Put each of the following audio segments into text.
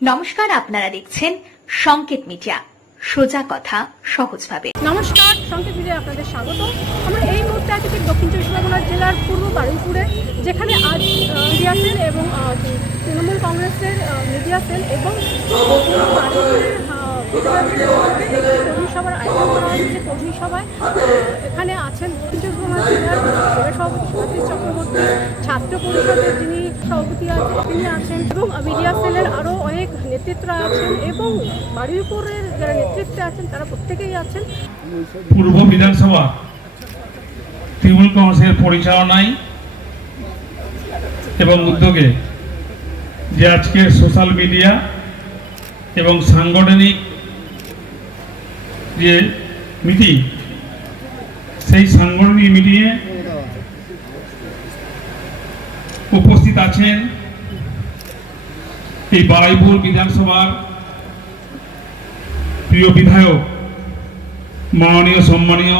নমস্কার আপনারা দেখছেন সংকেত মিডিয়া। সোজা কথা সহজভাবে। নমস্কার সংকেত মিডিয়া আপনাদের স্বাগত। আমরা এই মুহূর্তে আছি দক্ষিণ চব্বিশ পরগনা জেলার পূর্ব বারুইপুরে যেখানে আজ মিডিয়া সেল এবং তৃণমূল কংগ্রেসের মিডিয়া সেল এবং পূর্ব বারুইপুরের আহ, কর্মী সভার আয়োজন করা হয়েছে কর্মী এখানে আছেন দক্ষিণ চব্বিশ পরগনা জেলার জেলা সভাপতি চক্রবর্তী ছাত্র পরিষদের যিনি সভাপতি আছেন তিনি আছেন এবং মিডিয়া সেলের আরও আছেন এবং যারা নেতৃত্বে আছেন, তারা প্রত্যেকেই আছেন। পূর্ব বিধানসভা তৃণমূল কংগ্রেসের পরিচালনায় এবং উদ্যোগে যে আজকে সোশ্যাল মিডিয়া এবং সাংগঠনিক যে মিটিং, সেই সাংগঠনিক মিটিংয়ে উপস্থিত আছেন এই বারাইপুর বিধানসভার প্রিয় বিধায়ক, মাননীয়, সম্মানীয়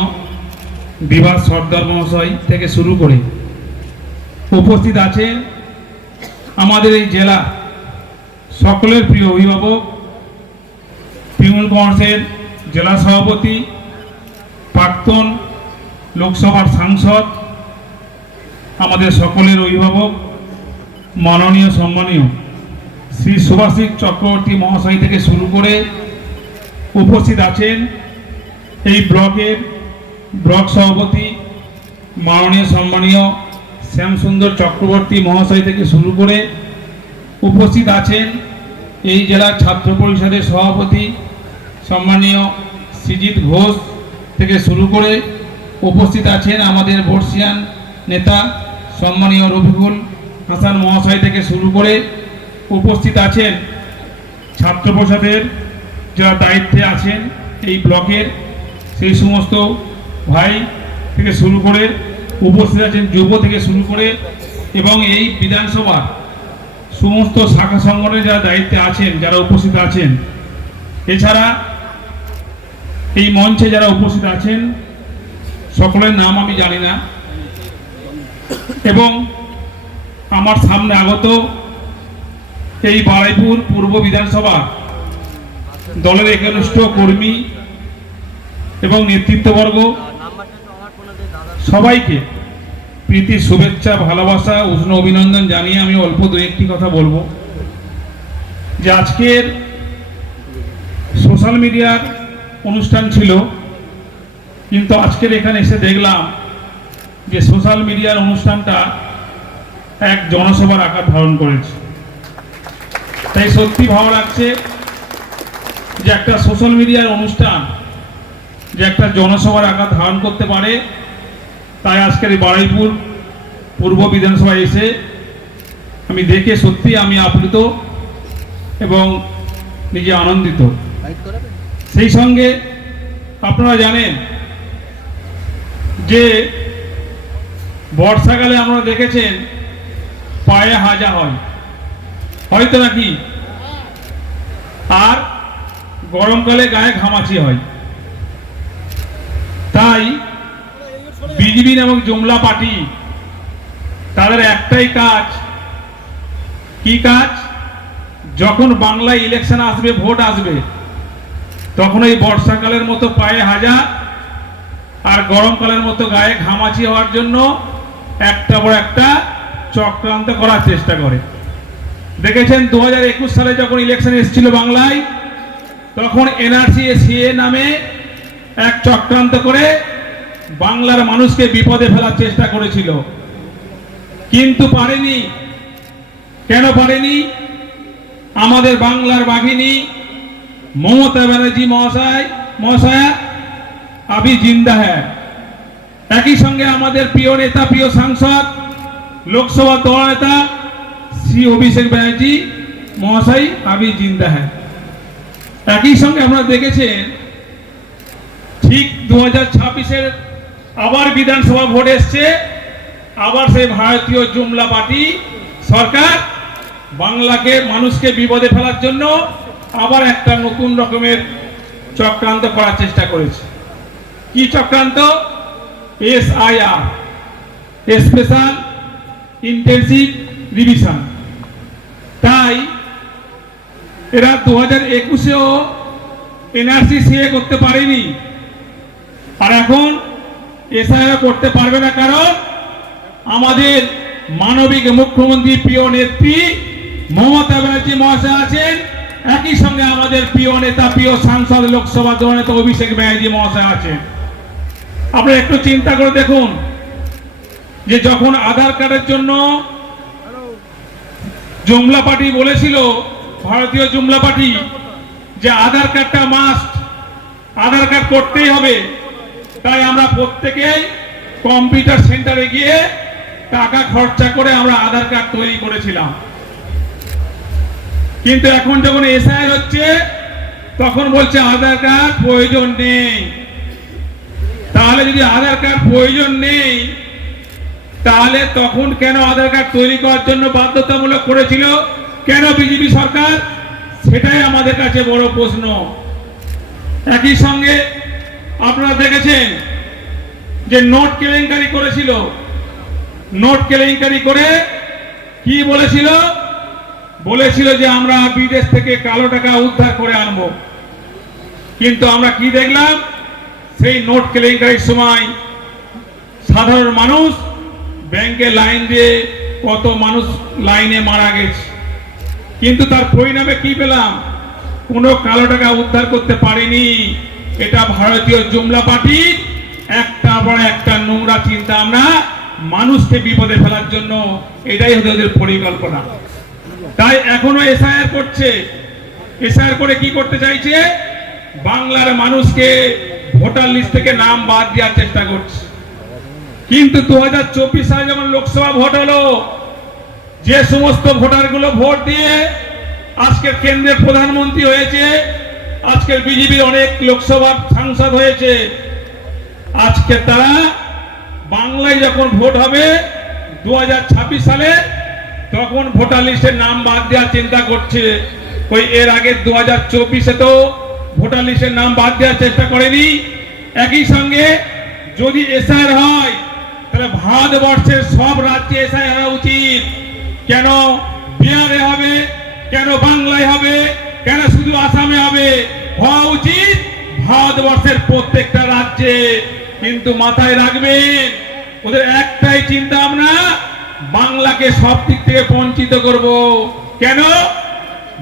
বিভাস সর্দার মহাশয় থেকে শুরু করে উপস্থিত আছেন আমাদের এই জেলা সকলের প্রিয় অভিভাবক, তৃণমূল কংগ্রেসের জেলা সভাপতি, প্রাক্তন লোকসভার সাংসদ, আমাদের সকলের অভিভাবক, মাননীয়, সম্মানীয়। শ্রী সুভাষিক চক্রবর্তী মহাশয় থেকে শুরু করে উপস্থিত আছেন এই ব্লকের ব্লক সভাপতি মাননীয় সম্মানীয় শ্যামসুন্দর চক্রবর্তী মহাশয় থেকে শুরু করে উপস্থিত আছেন এই জেলার ছাত্র পরিষদের সভাপতি সম্মানীয় সৃজিত ঘোষ থেকে শুরু করে উপস্থিত আছেন আমাদের বর্ষিয়ান নেতা সম্মানীয় রফিকুল হাসান মহাশয় থেকে শুরু করে উপস্থিত আছেন ছাত্র পরিষদের যারা দায়িত্বে আছেন এই ব্লকের, সেই সমস্ত ভাই থেকে শুরু করে উপস্থিত আছেন, যুব থেকে শুরু করে এবং এই বিধানসভার সমস্ত শাখা সংগঠনের যারা দায়িত্বে আছেন, যারা উপস্থিত আছেন। এছাড়া এই মঞ্চে যারা উপস্থিত আছেন, সকলের নাম আমি জানি না। এবং আমার সামনে আগত এই বারাইপুর পূর্ব বিধানসভা দলের একনিষ্ঠ কর্মী এবং নেতৃত্ববর্গ সবাইকে প্রীতি, শুভেচ্ছা, ভালোবাসা, উষ্ণ অভিনন্দন জানিয়ে আমি অল্প দু একটি কথা বলব যে আজকের সোশ্যাল মিডিয়ার অনুষ্ঠান ছিল, কিন্তু আজকের এখানে এসে দেখলাম যে সোশ্যাল মিডিয়ার অনুষ্ঠানটা এক জনসভার আকার ধারণ করেছে। তাই সত্যি ভালো লাগছে যে একটা সোশ্যাল মিডিয়ার অনুষ্ঠান, যে একটা জনসভার আকার ধারণ করতে পারে। তাই আজকের বারুইপুর পূর্ব বিধানসভায় এসে আমি দেখে সত্যি আমি আপ্লুত এবং নিজে আনন্দিত। সেই সঙ্গে আপনারা জানেন যে বর্ষাকালে আমরা দেখেছেন পায়ে হাজা হয়। হয়তো নাকি? আর গরমকালে গায়ে ঘামাচি হয়। তাই বিজেপি এবং জুমলা পার্টি তাদের একটাই কাজ। কি কাজ? যখন বাংলায় ইলেকশন আসবে, ভোট আসবে, তখন এই বর্ষাকালের মতো পায়ে হাজার আর গরমকালের মতো গায়ে ঘামাচি হওয়ার জন্য একটা পর একটা চক্রান্ত করার চেষ্টা করে। দেখেছেন দু হাজার একুশ সালে যখন ইলেকশন এসেছিল বাংলায়, তখন এনআরসি সিএ নামে এক চক্রান্ত করে বাংলার মানুষকে বিপদে ফেলার চেষ্টা করেছিল। কিন্তু পারেনি। কেন পারেনি? আমাদের বাংলার বাঘিনী মমতা ব্যানার্জি মহাশয়, মহাশয়া আবি জিন্দা হ্যাঁ একই সঙ্গে আমাদের প্রিয় নেতা, প্রিয় সাংসদ, লোকসভা দল নেতা শ্রী অভিষেক ব্যানার্জি মহাশয় আমি জিন্দা হ্যাঁ। একই সঙ্গে আমরা দেখেছেন ঠিক দু হাজার ছাব্বিশের আবার বিধানসভা ভোট এসছে, আবার সেই ভারতীয় জুমলা পার্টি সরকার বাংলাকে মানুষকে বিপদে ফেলার জন্য আবার একটা নতুন রকমের চক্রান্ত করার চেষ্টা করেছে। কি চক্রান্ত? S I R special intensive revision. তাই এরা দু হাজার একুশেও এনআরসি সিএ করতে পারেনি। আর এখন এসআইআর করতে পারবে না কারণ আমাদের মানবিক মুখ্যমন্ত্রী প্রিয় নেত্রী মমতা ব্যানার্জি মহাশয় আছেন। একই সঙ্গে আমাদের প্রিয় নেতা, প্রিয় সাংসদ লোকসভা দলনেতা অভিষেক ব্যানার্জি মহাশয় আছেন। আপনারা একটু চিন্তা করে দেখুন যে যখন আধার কার্ডের জন্য জুমলা পার্টি বলেছিল, ভারতীয় জুমলা পার্টি, যে আধার কার্ডটা মাস্ট আধার কার্ড করতেই হবে। তাই আমরা প্রত্যেকেই কম্পিউটার সেন্টারে গিয়ে টাকা খরচা করে আমরা আধার কার্ড তৈরি করেছিলাম। কিন্তু এখন যখন এসআই হচ্ছে, তখন বলছে আধার কার্ড প্রয়োজন নেই। তাহলে যদি আধার কার্ড প্রয়োজন নেই তাহলে তখন কেন আধার কার্ড তৈরি করার জন্য বাধ্যতামূলক করেছিল? কেন বিজেপি সরকার? সেটাই আমাদের কাছে বড় প্রশ্ন। একই সঙ্গে আপনারা দেখেছেন যে নোট কেলেঙ্কারি করেছিল। নোট কেলেঙ্কারি করে কি বলেছিল? বলেছিল যে আমরা বিদেশ থেকে কালো টাকা উদ্ধার করে আনব। কিন্তু আমরা কি দেখলাম? সেই নোট কেলেঙ্কারির সময় সাধারণ মানুষ ব্যাংকে লাইন দিয়ে কত মানুষ লাইনে মারা গেছে। কিন্তু তার পরিণামে কি পেলাম? কোনো কালো টাকা উদ্ধার করতে পারেনি। এটা ভারতীয় জুমলা পার্টি। একটা বড় একটা নোংরা চিন্তা আমরা মানুষকে বিপদে ফেলার জন্য। এটাই হচ্ছে ওদের পরিকল্পনা। তাই এখনও এসআইআর করছে। এসআইআর করে কি করতে চাইছে? বাংলার মানুষকে ভোটার লিস্ট থেকে নাম বাদ দেওয়ার চেষ্টা করছে। কিন্তু দু হাজার চব্বিশ সালে যখন লোকসভা ভোট হলো, যে সমস্ত ভোটারগুলো ভোট দিয়ে আজকের কেন্দ্রের প্রধানমন্ত্রী হয়েছে আজকের বিজেপির অনেক লোকসভার সাংসদ হয়েছে, আজকে তারা বাংলায় যখন ভোট হবে দু হাজার ছাব্বিশ সালে, তখন ভোটার লিস্টের নাম বাদ দেওয়ার চিন্তা করছে। ওই এর আগে দু হাজার চব্বিশে তো ভোটার লিস্টের নাম বাদ দেওয়ার চেষ্টা করেনি। একই সঙ্গে যদি এসআর হয় তাহলে ভারতবর্ষের সব রাজ্যে এসআই হওয়া উচিত। কেন বিহারে হবে? কেন বাংলায় হবে? কেন শুধু আসামে হবে? হওয়া উচিত ভারতবর্ষের প্রত্যেকটা রাজ্যে। কিন্তু মাথায় রাখবেন, ওদের একটাই চিন্তা ভাবনা বাংলাকে সব দিক থেকে বঞ্চিত করব। কেন?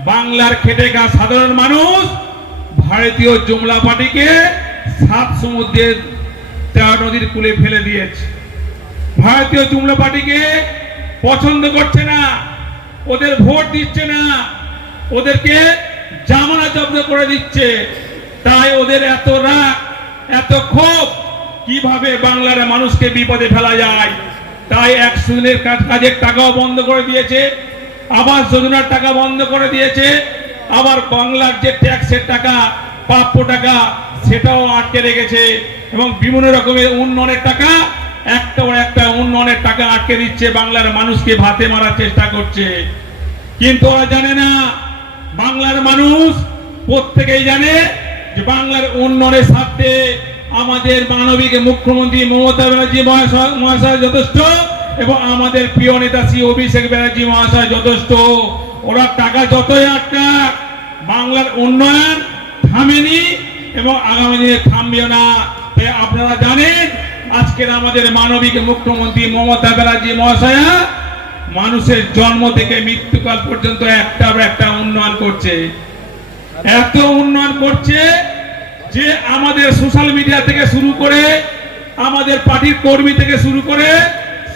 বাংলার খেটে খা সাধারণ মানুষ, ভারতীয় জুমলা পার্টিকে সাত সমুদ্রের তেরো নদীর কূলে ফেলে দিয়েছে। ভারতীয় জুমলা পার্টিকে পছন্দ করছে না, ওদের ভোট দিচ্ছে না, ওদেরকে জামানা জব্দ করে দিচ্ছে। তাই ওদের এত রাগ, এত ক্ষোভ, কীভাবে বাংলার মানুষকে বিপদে ফেলা যায়? তাই একশো দিনের কাজ- কাজের টাকাও বন্ধ করে দিয়েছে আবাস যোজনার টাকা বন্ধ করে দিয়েছে, আবার বাংলার যে ট্যাক্সের টাকা, প্রাপ্য টাকা, সেটাও আটকে রেখেছে, এবং বিভিন্ন রকমের উন্নয়নের টাকা একটা একটা উন্নয়নের টাকা আটকে দিচ্ছে, বাংলার মানুষকে ভাতে মারার চেষ্টা করছে। কিন্তু ওরা জানে না, বাংলার মানুষ প্রত্যেকেই জানে যে বাংলার উন্নয়নের স্বার্থে আমাদের মানবিক মুখ্যমন্ত্রী মমতা ব্যানার্জি মহাশয়- যথেষ্ট এবং আমাদের প্রিয় নেতা শ্রী অভিষেক ব্যানার্জি মহাশয় যথেষ্ট। ওরা টাকা যতই আটকাক, বাংলার উন্নয়ন থামেনি এবং আগামী দিনে থামবেও না। আপনারা জানেন আজকের আমাদের মানবিক মুখ্যমন্ত্রী মমতা ব্যানার্জি মহাশয়া, মানুষের জন্ম থেকে মৃত্যুকাল পর্যন্ত একটা একটা উন্নয়ন করছে। এত উন্নয়ন করছে যে আমাদের সোশ্যাল মিডিয়া থেকে শুরু করে, আমাদের পার্টির কর্মী থেকে শুরু করে,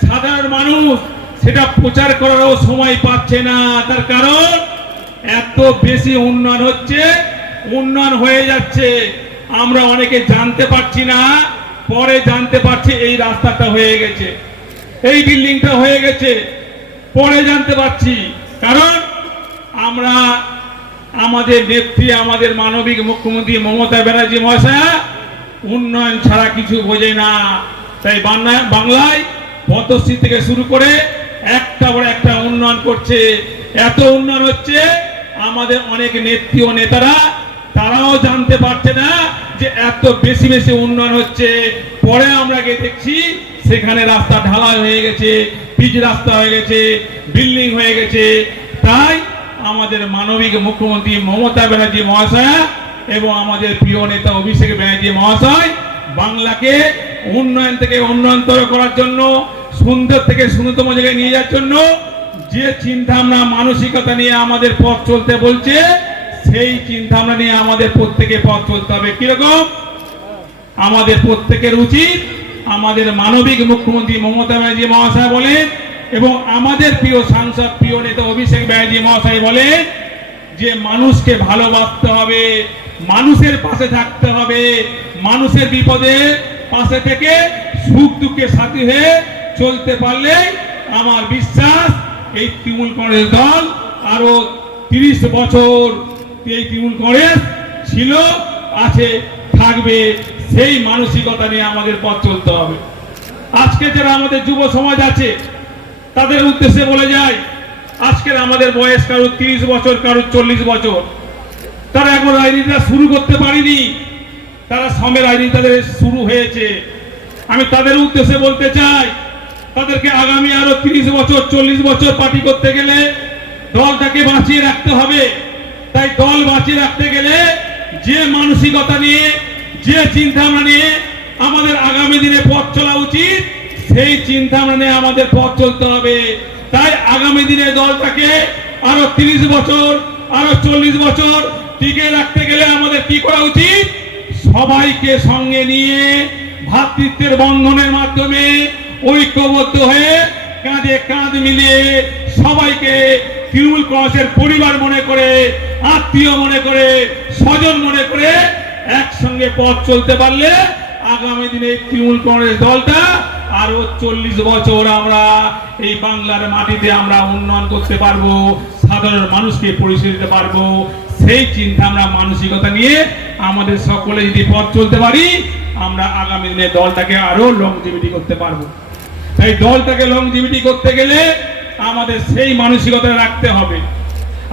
সাধারণ মানুষ সেটা প্রচার করারও সময় পাচ্ছে না। তার কারণ এত বেশি উন্নয়ন হচ্ছে, উন্নয়ন হয়ে যাচ্ছে। আমরা অনেকে জানতে পারছি না পরে জানতে পারছি এই রাস্তাটা হয়ে গেছে। এই বিল্ডিংটা হয়ে গেছে। পরে জানতে পারছি। কারণ আমরা, আমাদের নেত্রী, আমাদের মানবিক মুখ্যমন্ত্রী মমতা ব্যানার্জি মহাশয়া উন্নয়ন ছাড়া কিছু বোঝে না। তাই বাংলা- বাংলায় পদ্মশ্রী থেকে শুরু করে একটা বড় একটা উন্নয়ন করছে। এত উন্নয়ন হচ্ছে, আমাদের অনেক নেত্রী ও নেতারা, তারাও জানতে পারছে না যে এত বেশি বেশি উন্নয়ন হচ্ছে, পরে আমরা গিয়ে দেখছি সেখানে রাস্তা ঢালাই হয়ে গেছে পিচ রাস্তা হয়ে গেছে বিল্ডিং হয়ে গেছে। তাই আমাদের মানবিক মুখ্যমন্ত্রী মমতা ব্যানার্জি মহাশয়া এবং আমাদের প্রিয় নেতা অভিষেক ব্যানার্জি মহাশয় বাংলাকে উন্নয়ন থেকে উন্নয়নতর করার জন্য, সুন্দর থেকে সুন্দরতম জায়গায় নিয়ে যাওয়ার জন্য যে চিন্তা ভাবনা মানসিকতা নিয়ে আমাদের পথ চলতে বলছে সেই চিন্তা ভাবনা নিয়ে আমাদের প্রত্যেকে পথ চলতে হবে। কীরকম? আমাদের প্রত্যেকের উচিত আমাদের মানবিক মুখ্যমন্ত্রী মমতা ব্যানার্জি মহাশয় বলেন এবং আমাদের প্রিয় সাংসদ, প্রিয় নেতা অভিষেক ব্যানার্জি মহাশয় বলেন যে মানুষকে ভালোবাসতে হবে, মানুষের পাশে থাকতে হবে, মানুষের বিপদে পাশে থেকে সুখ দুঃখে সাথী হয়ে চলতে পারলে আমার বিশ্বাস এই তৃণমূল কংগ্রেস দল আরও তিরিশ বছর এই তৃণমূল কংগ্রেস ছিল, আছে, থাকবে, সেই মানসিকতা নিয়ে আমাদের পথ চলতে হবে। আজকে যারা আমাদের যুব সমাজ আছে, তাদের উদ্দেশ্যে বলে যায় আজকের আমাদের বয়স কারোর তিরিশ বছর কারোর চল্লিশ বছর। তারা এখন রাজনীতিটা শুরু করতে পারিনি। তারা সমের রাজনীতি তাদের শুরু হয়েছে। আমি তাদের উদ্দেশ্যে বলতে চাই, তাদেরকে আগামী আরও তিরিশ বছর, চল্লিশ বছর পার্টি করতে গেলে দলটাকে বাঁচিয়ে রাখতে হবে। তাই দল বাঁচিয়ে রাখতে গেলে যে মানসিকতা নিয়ে, যে চিন্তা ভাবনা নিয়ে আমাদের আগামী দিনে পথ চলা উচিত, সেই চিন্তা ভাবনা নিয়ে আমাদের পথ চলতে হবে। তাই আগামী দিনে দলটাকে আরও তিরিশ বছর, আরও চল্লিশ বছর টিকে রাখতে গেলে আমাদের কি করা উচিত? সবাইকে সঙ্গে নিয়ে ভ্রাতৃত্বের বন্ধনের মাধ্যমে ঐক্যবদ্ধ হয়ে কাঁধে কাঁধ মিলিয়ে সবাইকে তৃণমূল কংগ্রেসের পরিবার মনে করে, আত্মীয় মনে করে, স্বজন মনে করে একসঙ্গে পথ চলতে পারলে আগামী দিনে তৃণমূল কংগ্রেস দলটা আরও চল্লিশ বছর আমরা এই বাংলার মাটিতে আমরা উন্নয়ন করতে পারব, সাধারণ মানুষকে পরিচয় দিতে পারব। সেই চিন্তা আমরা মানসিকতা নিয়ে আমাদের সকলে যদি পথ চলতে পারি, আমরা আগামী দিনে দলটাকে আরও লংজিভিটি করতে পারব। তাই দলটাকে লংজিভিটি করতে গেলে আমাদের সেই মানসিকতা রাখতে হবে।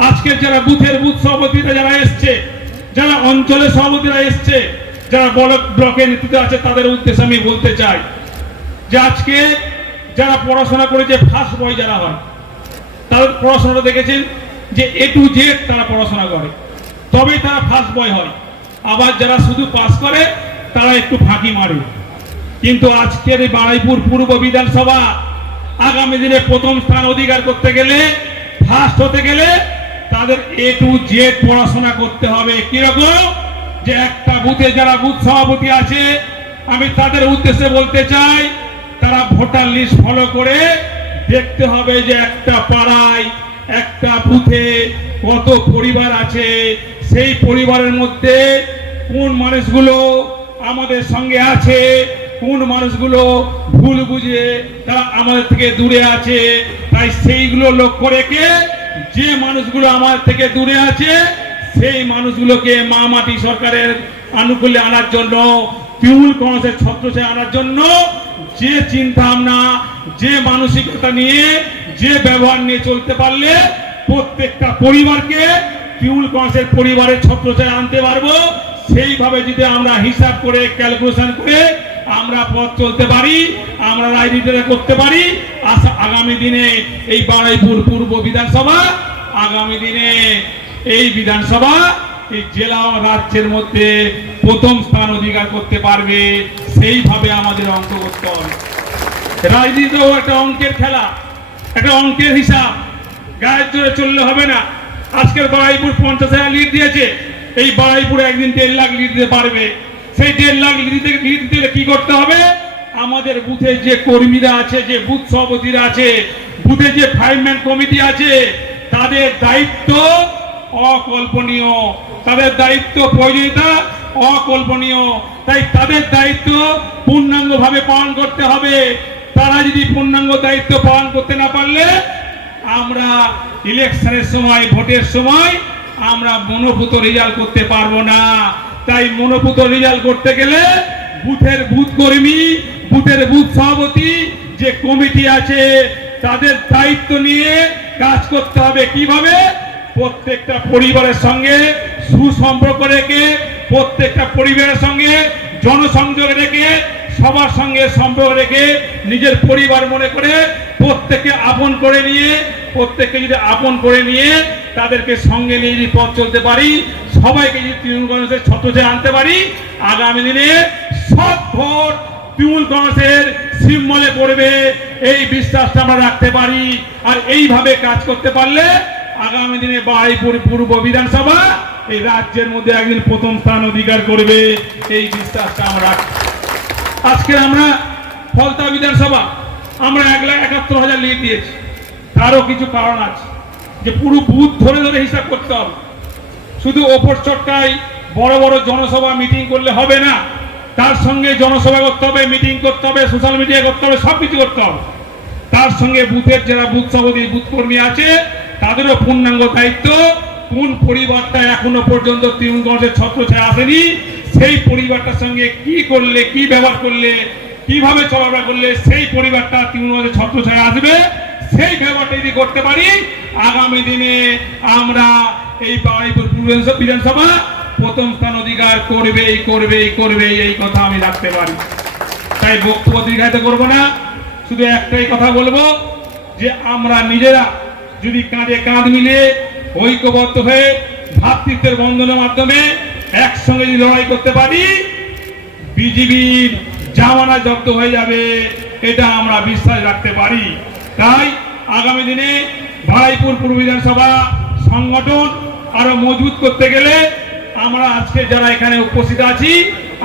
আজকে যারা বুথের বুথ সভাপতিরা যারা এসছে, যারা অঞ্চলের সভাপতিরা এসছে, যারা ব্লক ব্লকের নেতৃত্বে আছে, তাদের উদ্দেশ্যে আমি বলতে চাই যে আজকে যারা পড়াশোনা করেছে ফার্স্ট বয় যারা হয়, তাদের পড়াশোনাটা দেখেছেন যে এ টু জেড তারা পড়াশোনা করে। তবেই তারা ফার্স্ট বয় হয়। আবার যারা শুধু পাস করে, তারা একটু ফাঁকি মারে। কিন্তু আজকের এই বাড়াইপুর পূর্ব বিধানসভা আগামী দিনে প্রথম স্থান অধিকার করতে গেলে ফার্স্ট হতে গেলে তাদের এ টু জেড পড়াশোনা করতে হবে। কীরকম যে একটা বুথে যারা বুথ সভাপতি আছে, আমি তাদের উদ্দেশ্যে বলতে চাই, তারা ভোটার লিস্ট ফলো করে দেখতে হবে যে একটা পাড়ায়, একটা বুথে কত পরিবার আছে। সেই পরিবারের মধ্যে কোন মানুষগুলো আমাদের সঙ্গে আছে কোন মানুষগুলো ভুল বুঝে তারা আমাদের থেকে দূরে আছে, তাই সেইগুলো লক্ষ্য রেখে যে মানুষগুলো আমাদের থেকে দূরে আছে, সেই মানুষগুলোকে মা মাটি সরকারের আনুকূল্যে আনার জন্য, তৃণমূল কংগ্রেসের ছত্রছায় আনার জন্য, যে চিন্তা ভাবনা যে মানসিকতা নিয়ে, যে ব্যবহার নিয়ে চলতে পারলে প্রত্যেকটা পরিবারকে তৃণমূল কংগ্রেসের পরিবারের ছত্রছায় আনতে পারব। সেইভাবে যদি আমরা হিসাব করে ক্যালকুলেশন করে আমরা পথ চলতে পারি, আমরা রাজনীতিটা করতে পারি। আশা আগামী দিনে এই বাড়াইপুর পূর্ব বিধানসভা, আগামী দিনে এই বিধানসভা, এই জেলা ও রাজ্যের মধ্যে প্রথম স্থান অধিকার করতে পারবে, সেইভাবে আমাদের অঙ্ক করতে হবে রাজনীতিও একটা অঙ্কের খেলা, একটা অঙ্কের হিসাব। গায়ের জোরে চললে হবে না। আজকের বাড়াইপুর পঞ্চাশ হাজার লিড দিয়েছে, এই বাড়াইপুরে একদিন দেড় লাখ লিড দিতে পারবে। সেই দেড় লাখ লিড দিতে কি করতে হবে? আমাদের বুথে যে কর্মীরা আছে, যে বুথ সভাপতিরা আছে, বুথে যে ফাইভ ম্যান কমিটি আছে, তাদের দায়িত্ব অকল্পনীয়। তাদের দায়িত্ব প্রয়োজনীয়তা অকল্পনীয়। তাই তাদের দায়িত্ব পূর্ণাঙ্গ ভাবে পালন করতে হবে। তারা যদি পূর্ণাঙ্গ দায়িত্ব পালন করতে না পারলে, আমরা ইলেকশনের সময়, ভোটের সময় আমরা মনোভূত রেজাল্ট করতে পারব না। তাই মনোভূত রেজাল্ট করতে গেলে বুথের বুথ কর্মী, বুথের বুথ সভাপতি যে কমিটি আছে, তাদের দায়িত্ব নিয়ে কাজ করতে হবে। কীভাবে? প্রত্যেকটা পরিবারের সঙ্গে সুসম্পর্ক রেখে, প্রত্যেকটা পরিবারের সঙ্গে জনসংযোগ রেখে, সবার সঙ্গে সম্পর্ক রেখে নিজের পরিবার মনে করে প্রত্যেককে আপন করে নিয়ে, প্রত্যেককে যদি আপন করে নিয়ে তাদেরকে সঙ্গে নিয়ে যদি পথ চলতে পারি, সবাইকে যদি তৃণমূল কংগ্রেসের ছত্রছায় আনতে পারি, আগামী দিনে সব ভোট তৃণমূল কংগ্রেসের সিম্বলে পড়বে। এই বিশ্বাসটা আমরা রাখতে পারি আর এইভাবে কাজ করতে পারলে আগামী দিনে বাড়িপুর পূর্ব বিধানসভা এই রাজ্যের মধ্যে একদিন প্রথম স্থান অধিকার করবে। এই বিশ্বাসটা আমরা আজকে আমরা ফলতা বিধানসভা, আমরা এক লাখ একাত্তর হাজার লিড দিয়েছি। তারও কিছু কারণ আছে। যে পুরো বুথ ধরে ধরে হিসাব করতে হবে। শুধু ওপর চটকায় বড় বড় জনসভা মিটিং করলে হবে না। তার সঙ্গে জনসভা করতে হবে মিটিং করতে হবে সোশ্যাল মিডিয়া করতে হবে সব কিছু করতে হবে। তার সঙ্গে বুথের যারা বুথ সভাপতি, বুথ কর্মী আছে, তাদেরও পূর্ণাঙ্গ দায়িত্ব। কোন পরিবারটা এখনও পর্যন্ত তৃণমূল কংগ্রেসের ছত্রছায় আসেনি, সেই পরিবারটার সঙ্গে কি করলে, কি ব্যবহার করলে, কীভাবে চলাফেরা করলে, সেই পরিবারটা তৃণমূল কংগ্রেসের ছত্রছায় আসবে। সেই ব্যবহারটা যদি করতে পারি, আগামী দিনে আমরা এই বাড়িপুর বিধানসভা প্রথম স্থান অধিকার করবেই করবেই করবেই, এই কথা আমি রাখতে পারি। তাই বক্তব্য দীর্ঘায়িত করব না। শুধু একটাই কথা বলব, যে আমরা নিজেরা যদি কাঁধে কাঁধ মিলিয়ে ঐক্যবদ্ধ হয়ে ভাতৃত্বের বন্ধনের মাধ্যমে একসঙ্গে যদি লড়াই করতে পারি, বিজিবির জামানা জব্দ হয়ে যাবে, এটা আমরা বিশ্বাস রাখতে পারি। তাই আগামী দিনে ভাড়াইপুর পূর্ব বিধানসভা সংগঠন আরও মজবুত করতে গেলে আমরা আজকে যারা এখানে উপস্থিত আছি,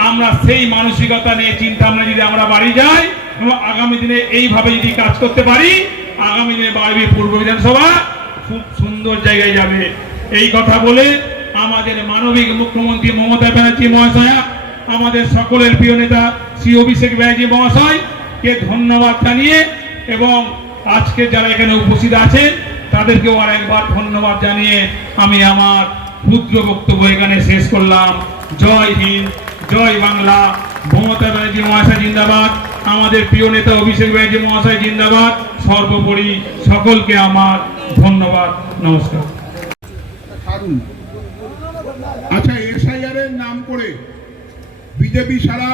আমরা সেই মানসিকতা নিয়ে চিন্তা ভাবনা যদি আমরা বাড়ি যাই এবং আগামী দিনে এইভাবে যদি কাজ করতে পারি, আগামী দিনে বাড়বি পূর্ব বিধানসভা খুব সুন্দর জায়গায় যাবে। এই কথা বলে আমাদের মানবিক মুখ্যমন্ত্রী মমতা ব্যানার্জি মহাশয়া, আমাদের সকলের প্রিয় নেতা শ্রী অভিষেক ব্যানার্জি মহাশয় কে ধন্যবাদ জানিয়ে এবং আজকে যারা এখানে উপস্থিত আছেন, তাদেরকেও আর একবার ধন্যবাদ জানিয়ে আমি আমার ক্ষুদ্র বক্তব্য এখানে শেষ করলাম। জয় হিন্দ, জয় বাংলা। মমতা ব্যানার্জি মহাশয় জিন্দাবাদ। আমাদের প্রিয় নেতা অভিষেক ব্যানার্জি মহাশয় জিন্দাবাদ। সর্বোপরি সকলকে আমার ধন্যবাদ। নমস্কার। আচ্ছা এসআইআর এর নাম করে বিজেপি সারা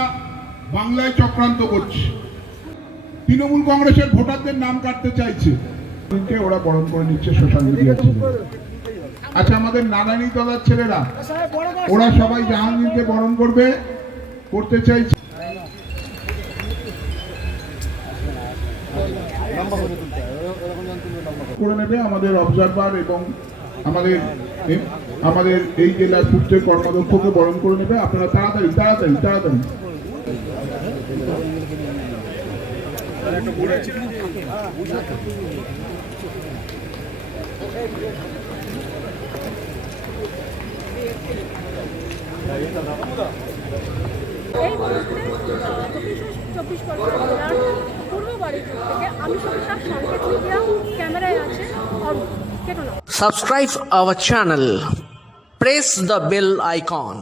বাংলায় চক্রান্ত করছে। তৃণমূল কংগ্রেসের ভোটারদের নাম কাটতে চাইছে। ওরা বরণ করে নিচ্ছে সোশ্যাল মিডিয়া আচ্ছা আমাদের নারায়ণী তলার ছেলেরা ওরা সবাই জাহাঙ্গীরকে বরণ করবে করতে চাইছে। করে নেবে আমাদের অবজারভার এবং আমাদের আমাদের এই জেলার পূর্তের কর্মাধ্যক্ষকে বরণ করে নেবে। আপনারা তাড়াতাড়ি তাড়াতাড়ি তাড়াতাড়ি। এই মুহূর্তে চব্বিশ পরগনা জেলার পূর্ব বাড়িপুর থেকে আমি সবিতা সংকেত মিডিয়া ক্যামেরায় আছে। কেটনা subscribe our channel press the bell icon